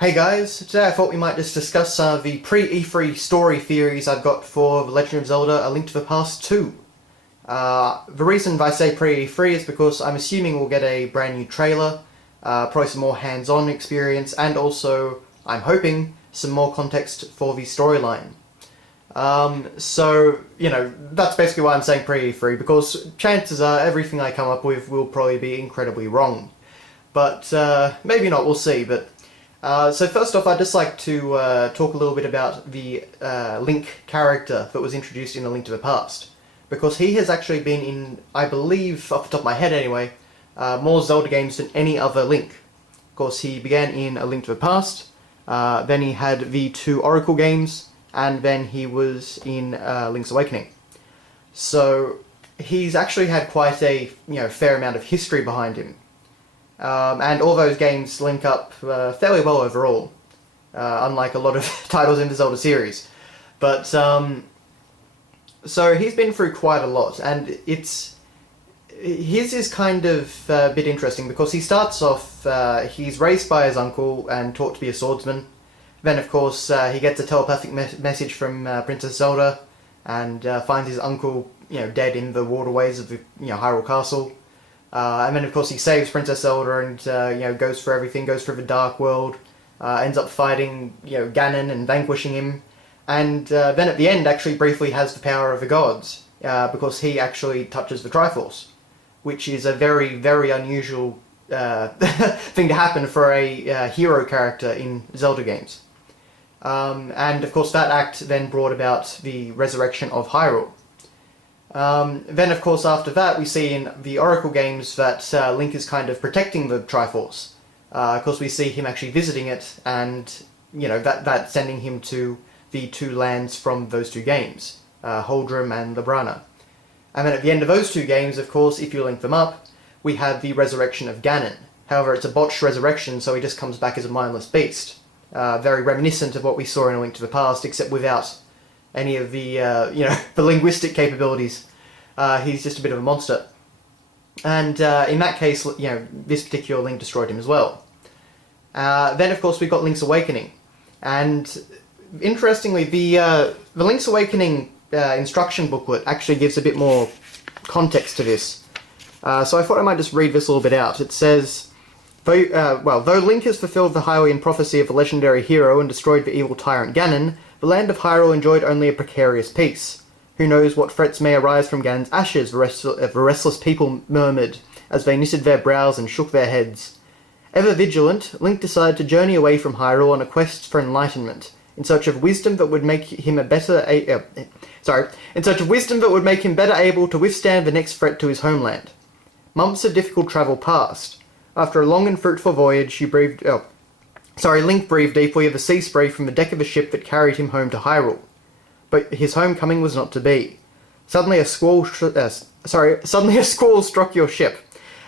Hey guys, today I thought we might just discuss the pre-E3 story theories I've got for The Legend of Zelda A Link to the Past 2. The reason I say pre-E3 is because I'm assuming we'll get a brand new trailer, probably some more hands-on experience, and also, I'm hoping, some more context for the storyline. That's basically why I'm saying pre-E3, because chances are everything I come up with will probably be incredibly wrong. But maybe not, we'll see. So first off, I'd just like to talk a little bit about the Link character that was introduced in A Link to the Past. Because he has actually been in, I believe, off the top of my head anyway, more Zelda games than any other Link. Of course, he began in A Link to the Past, then he had the two Oracle games, and then he was in Link's Awakening. So he's actually had quite a fair amount of history behind him. And all those games link up fairly well overall, unlike a lot of titles in the Zelda series. But, so he's been through quite a lot, and his is kind of a bit interesting, because he starts off, he's raised by his uncle and taught to be a swordsman. Then, of course, he gets a telepathic message from Princess Zelda, and finds his uncle, dead in the waterways of the, Hyrule Castle. And then, of course, he saves Princess Zelda and, goes for everything, goes through the Dark World, ends up fighting, Ganon and vanquishing him, and then at the end actually briefly has the power of the gods, because he actually touches the Triforce, which is a very, very unusual thing to happen for a hero character in Zelda games. And, of course, that act then brought about the resurrection of Hyrule. Then, of course, after that, we see in the Oracle games that Link is kind of protecting the Triforce. Of course, we see him actually visiting it, and, that sending him to the two lands from those two games, Holdrum and Labrana. And then at the end of those two games, of course, if you link them up, we have the resurrection of Ganon. However, it's a botched resurrection, so he just comes back as a mindless beast. Very reminiscent of what we saw in A Link to the Past, except without any of the, the linguistic capabilities. He's just a bit of a monster. And in that case, this particular Link destroyed him as well. Then, of course, we've got Link's Awakening. And interestingly, the Link's Awakening instruction booklet actually gives a bit more context to this. So I thought I might just read this a little bit out. It says, though Link has fulfilled the Hylian prophecy of the legendary hero and destroyed the evil tyrant Ganon, the land of Hyrule enjoyed only a precarious peace. Who knows what threats may arise from Ganon's ashes, the restless people murmured, as they knitted their brows and shook their heads. Ever vigilant, Link decided to journey away from Hyrule on a quest for enlightenment, in search of wisdom that would make him better able to withstand the next threat to his homeland. Months of difficult travel passed. After a long and fruitful voyage, Link breathed deeply of the sea spray from the deck of a ship that carried him home to Hyrule. But his homecoming was not to be. Suddenly a squall struck your ship,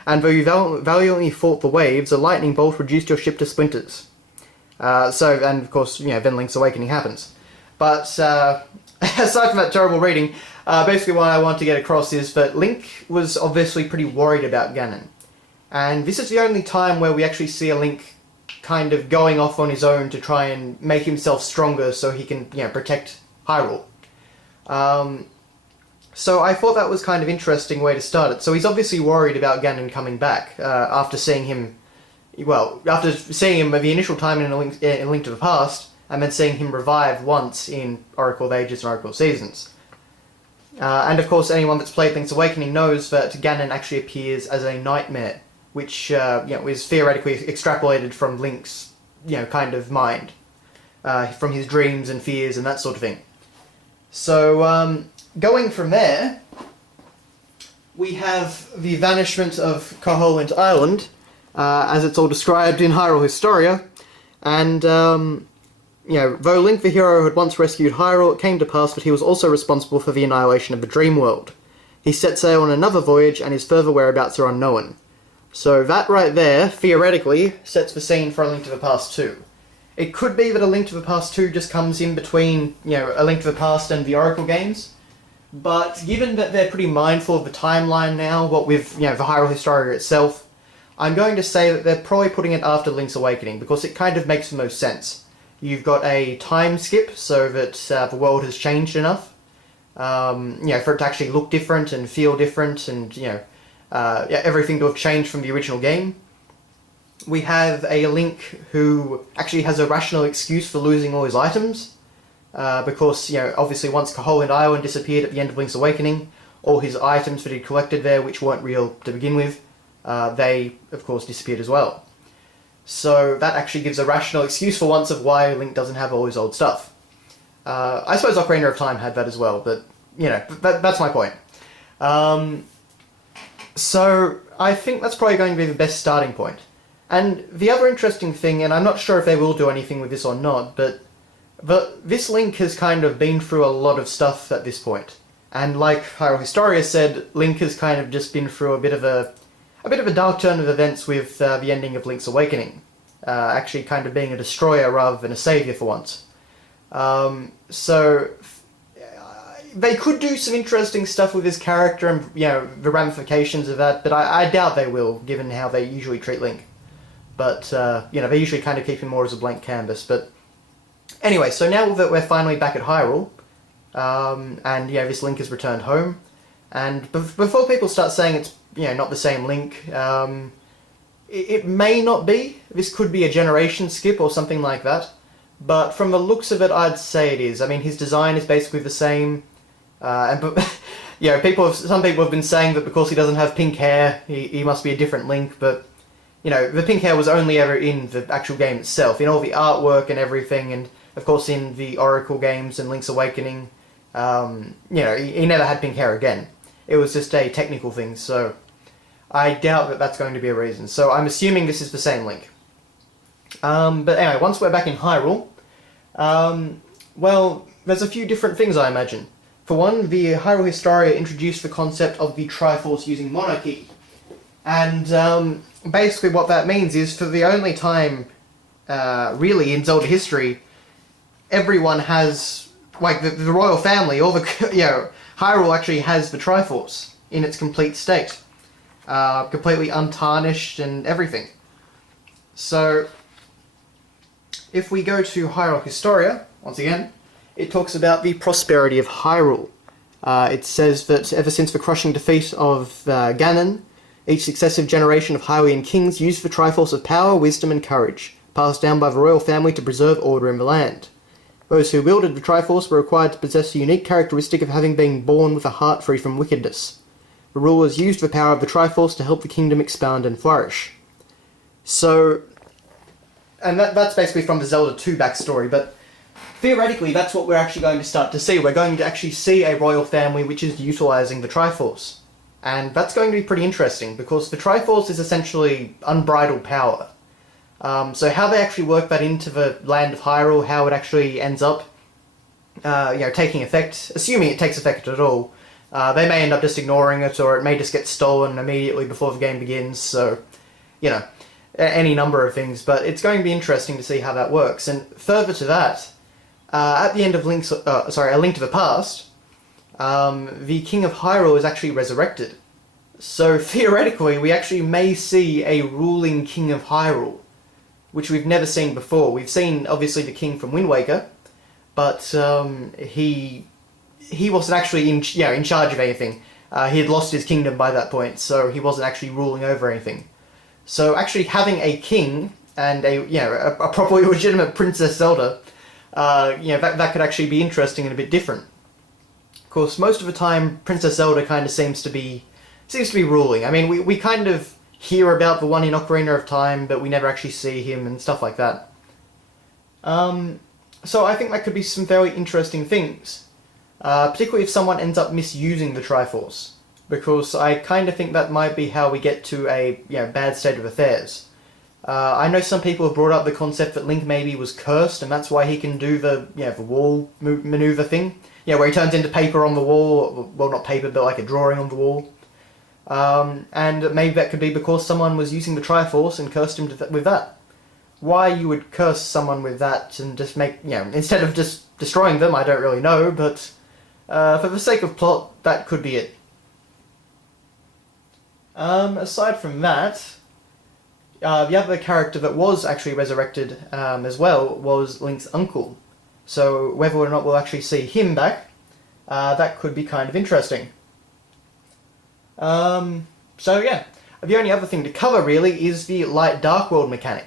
and though you valiantly fought the waves, a lightning bolt reduced your ship to splinters. And of course, then Link's Awakening happens. But, aside from that terrible reading, basically what I want to get across is that Link was obviously pretty worried about Ganon. And this is the only time where we actually see a Link kind of going off on his own to try and make himself stronger so he can, protect Hyrule. So I thought that was kind of interesting way to start it. So he's obviously worried about Ganon coming back, after seeing him the initial time in A Link to the Past, and then seeing him revive once in Oracle of Ages and Oracle of Seasons. And of course anyone that's played Link's Awakening knows that Ganon actually appears as a nightmare, which, is theoretically extrapolated from Link's, kind of mind, from his dreams and fears and that sort of thing. So, going from there, we have the vanishment of Coherent Island, as it's all described in Hyrule Historia, and, though Link the hero had once rescued Hyrule, it came to pass that he was also responsible for the annihilation of the Dream World. He set sail on another voyage, and his further whereabouts are unknown. So that right there, theoretically, sets the scene for A Link to the Past 2. It could be that A Link to the Past 2 just comes in between, A Link to the Past and the Oracle games, but given that they're pretty mindful of the timeline now, what with, the Hyrule Historia itself, I'm going to say that they're probably putting it after Link's Awakening, because it kind of makes the most sense. You've got a time skip, so that the world has changed enough, for it to actually look different and feel different, and, everything to have changed from the original game. We have a Link who actually has a rational excuse for losing all his items, because, obviously once Coherent Island disappeared at the end of Link's Awakening, all his items that he'd collected there, which weren't real to begin with, they, of course, disappeared as well. So that actually gives a rational excuse for once of why Link doesn't have all his old stuff. I suppose Ocarina of Time had that as well, but, that's my point. So I think that's probably going to be the best starting point. And the other interesting thing, and I'm not sure if they will do anything with this or not, but this Link has kind of been through a lot of stuff at this point. And like Hyrule Historia said, Link has kind of just been through a bit of a dark turn of events with the ending of Link's Awakening. Actually kind of being a destroyer rather than a saviour for once. So they could do some interesting stuff with his character and, the ramifications of that, but I doubt they will, given how they usually treat Link. But, they usually kind of keep him more as a blank canvas. But anyway, so now that we're finally back at Hyrule, and, this Link has returned home, and before people start saying it's, not the same Link, it may not be. This could be a generation skip or something like that. But from the looks of it, I'd say it is. I mean, his design is basically the same. Some people have been saying that because he doesn't have pink hair, he must be a different Link, but the pink hair was only ever in the actual game itself, in all the artwork and everything, and of course in the Oracle games and Link's Awakening, he never had pink hair again. It was just a technical thing, so I doubt that that's going to be a reason. So I'm assuming this is the same Link. But anyway, once we're back in Hyrule, there's a few different things, I imagine. For one, the Hyrule Historia introduced the concept of the Triforce using monarchy. And basically what that means is, for the only time, really, in Zelda history, everyone has, like, the royal family, all the, Hyrule actually has the Triforce in its complete state. Completely untarnished and everything. So, if we go to Hyrule Historia, once again, it talks about the prosperity of Hyrule. It says that ever since the crushing defeat of Ganon, each successive generation of Hylian kings used the Triforce of power, wisdom and courage, passed down by the royal family to preserve order in the land. Those who wielded the Triforce were required to possess the unique characteristic of having been born with a heart free from wickedness. The rulers used the power of the Triforce to help the kingdom expand and flourish. So, and that's basically from the Zelda 2 backstory, but theoretically that's what we're actually going to start to see. We're going to actually see a royal family which is utilising the Triforce. And that's going to be pretty interesting, because the Triforce is essentially unbridled power. So how they actually work that into the land of Hyrule, how it actually ends up, taking effect, assuming it takes effect at all, they may end up just ignoring it, or it may just get stolen immediately before the game begins, so, any number of things. But it's going to be interesting to see how that works. And further to that, at the end of A Link to the Past, the King of Hyrule is actually resurrected. So theoretically, we actually may see a ruling King of Hyrule, which we've never seen before. We've seen, obviously, the King from Wind Waker, but he wasn't actually in charge of anything. He had lost his kingdom by that point, so he wasn't actually ruling over anything. So actually having a king and a properly legitimate Princess Zelda, that could actually be interesting and a bit different. Of course, most of the time, Princess Zelda kind of seems to be ruling. I mean, we kind of hear about the one in Ocarina of Time, but we never actually see him and stuff like that. So I think that could be some very interesting things. Particularly if someone ends up misusing the Triforce. Because I kind of think that might be how we get to a bad state of affairs. I know some people have brought up the concept that Link maybe was cursed, and that's why he can do the wall maneuver thing. Where he turns into paper on the wall, well, not paper, but like a drawing on the wall. And maybe that could be because someone was using the Triforce and cursed him with that. Why you would curse someone with that and just make, instead of just destroying them, I don't really know, but for the sake of plot, that could be it. Aside from that, the other character that was actually resurrected as well was Link's uncle. So whether or not we'll actually see him back, that could be kind of interesting. So yeah, the only other thing to cover really is the light-dark world mechanic.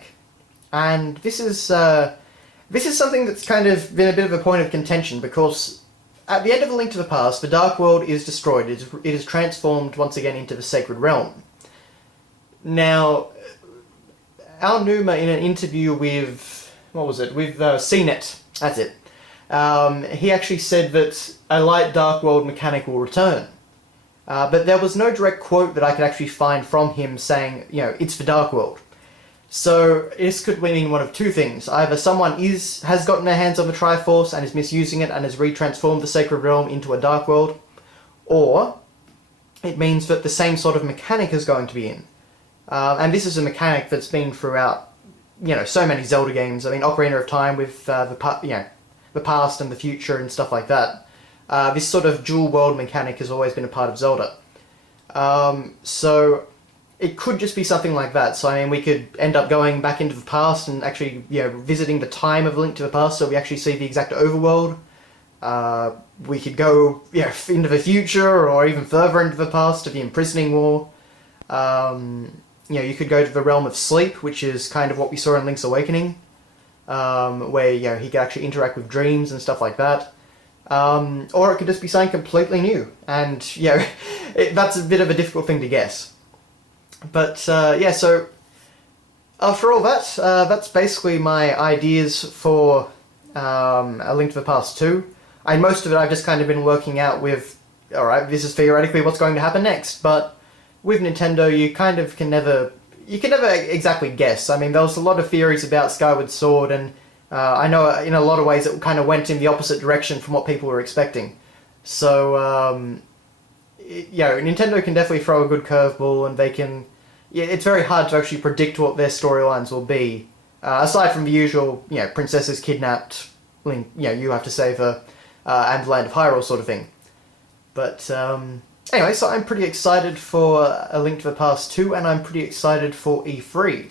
And this is something that's kind of been a bit of a point of contention, because at the end of A Link to the Past, the Dark World is destroyed. It is transformed once again into the Sacred Realm. Now, Aonuma, in an interview with, what was it, with CNET, that's it, he actually said that a light-dark world mechanic will return. But there was no direct quote that I could actually find from him saying, you know, it's the Dark World. So this could mean one of two things. Either someone has gotten their hands on the Triforce and is misusing it and has retransformed the Sacred Realm into a Dark World, or it means that the same sort of mechanic is going to be in. And this is a mechanic that's been throughout, you know, so many Zelda games. I mean, Ocarina of Time with the past and the future and stuff like that. This sort of dual world mechanic has always been a part of Zelda. So it could just be something like that. So I mean, we could end up going back into the past and actually, you know, visiting the time of A Link to the Past, so we actually see the exact overworld. We could go, you know, into the future or even further into the past to the Imprisoning War. You know, you could go to the realm of sleep, which is kind of what we saw in Link's Awakening, where, you know, he could actually interact with dreams and stuff like that. Or it could just be something completely new, and, you know, that's a bit of a difficult thing to guess. But, yeah, so after all that, that's basically my ideas for A Link to the Past 2. And most of it I've just kind of been working out with, alright, this is theoretically what's going to happen next, but with Nintendo you kind of can never exactly guess. I mean, there was a lot of theories about Skyward Sword, and I know in a lot of ways it kind of went in the opposite direction from what people were expecting. So, you know, Nintendo can definitely throw a good curveball, and they can... Yeah, it's very hard to actually predict what their storylines will be. Aside from the usual, you know, princess is kidnapped, Link, you know, you have to save her, and the Land of Hyrule sort of thing. But, anyway, so I'm pretty excited for A Link to the Past 2, and I'm pretty excited for E3.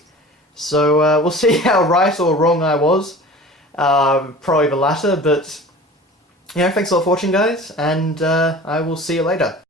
So, we'll see how right or wrong I was. Probably the latter, but, you know, thanks a lot for watching, guys, and I will see you later.